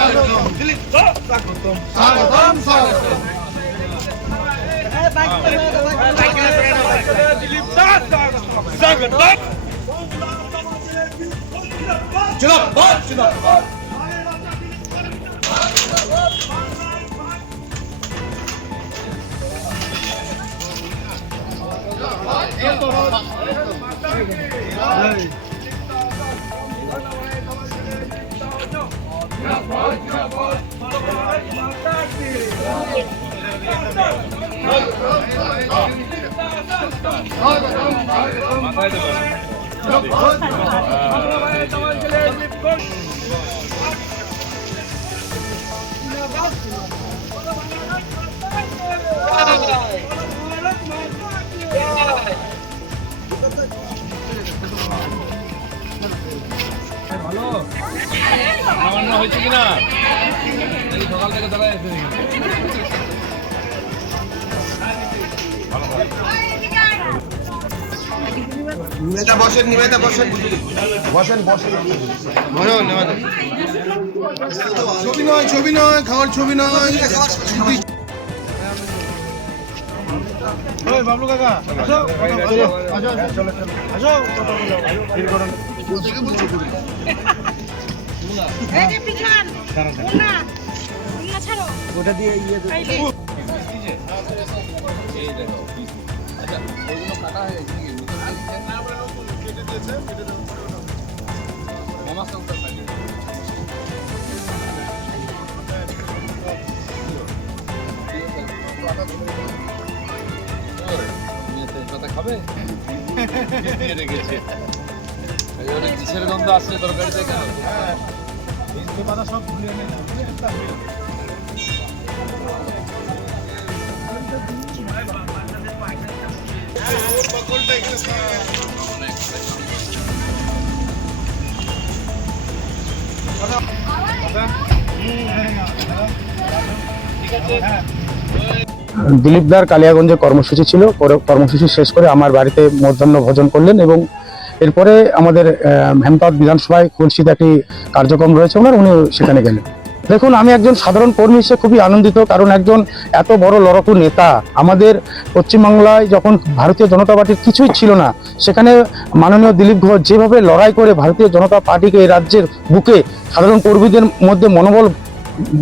ভালো সামান্য হয়েছে কিনা সকাল থেকে দাঁড়ায় নিবেদা বসেন ছবি নয় খাওয়ার ছবি নয় বাবলু কাকা ওটা দিয়ে ইয়ে কাটা হয়ে গেছে খাবে রেখেছে কিসের গন্ধ আসছে তরকারি থেকে পাতা সব ভুলিয়ে দিলীপদার কালিয়াগঞ্জে কর্মসূচি ছিল, কর্মসূচি শেষ করে আমার বাড়িতে মধ্যাহ্ন ভোজন করলেন এবং এরপরে আমাদের হেমতাবাদ বিধানসভায় খুলশিতে একটি কার্যক্রম রয়েছে উনি সেখানে গেলেন। দেখুন, আমি একজন সাধারণ কর্মী হিসেবে খুবই আনন্দিত, কারণ একজন এত বড় লড়াকু নেতা আমাদের পশ্চিমবাংলায় যখন ভারতীয় জনতা পার্টির কিছুই ছিল না, সেখানে মাননীয় দিলীপ ঘোষ যেভাবে লড়াই করে ভারতীয় জনতা পার্টিকে এই রাজ্যের বুকে সাধারণ কর্মীদের মধ্যে মনোবল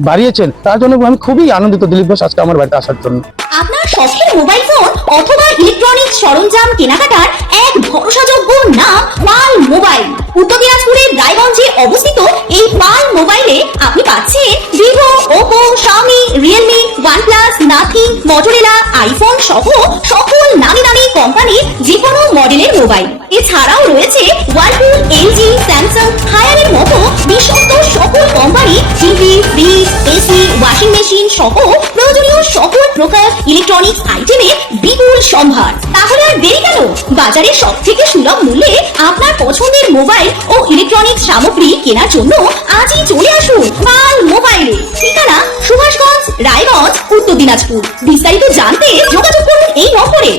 বাড়িয়েছেন, তার জন্য আমি খুবই আনন্দিত দিলীপ ঘোষ আজকে আমার বাড়িতে আসার জন্য। আপনার শখের মোবাইল ফোন অথবা ইলেকট্রনিক্স সরঞ্জাম কেনাকাটার এক ভরসাযোগ্য নাম পাল মোবাইল। উত্তর দিনাজপুরের রায়গঞ্জে অবস্থিত এই পাল মোবাইলে আপনি পাচ্ছেন Vivo, Oppo, Xiaomi, Realme, OnePlus, nothing, Motorola, iPhone সহ সকল নামি দামি কোম্পানির যে কোনো মডেলের মোবাইল। এছাড়াও রয়েছে ওয়ালপুল, এলজি, স্যামসাং, হায়ারের মতো বিশ্বস্ত সকল company TV, fridge, AC, washing machine সহ প্রয়োজনীয় সকল প্রকার ইলেকট্রনিক্স আইটেমের বিপুল সম্ভার। তাহলে আর দেরি কেন? বাজারের সব থেকে সুলভ মূল্যে আপনার পছন্দের মোবাইল ও ইলেকট্রনিক্স সামগ্রী কেনার জন্য আজই চলে আসুন পাল মোবাইলে। ঠিকানা সুভাষগঞ্জ, রায়গঞ্জ, উত্তর দিনাজপুর। বিস্তারিত জানতে যোগাযোগ করুন এই নম্বরে।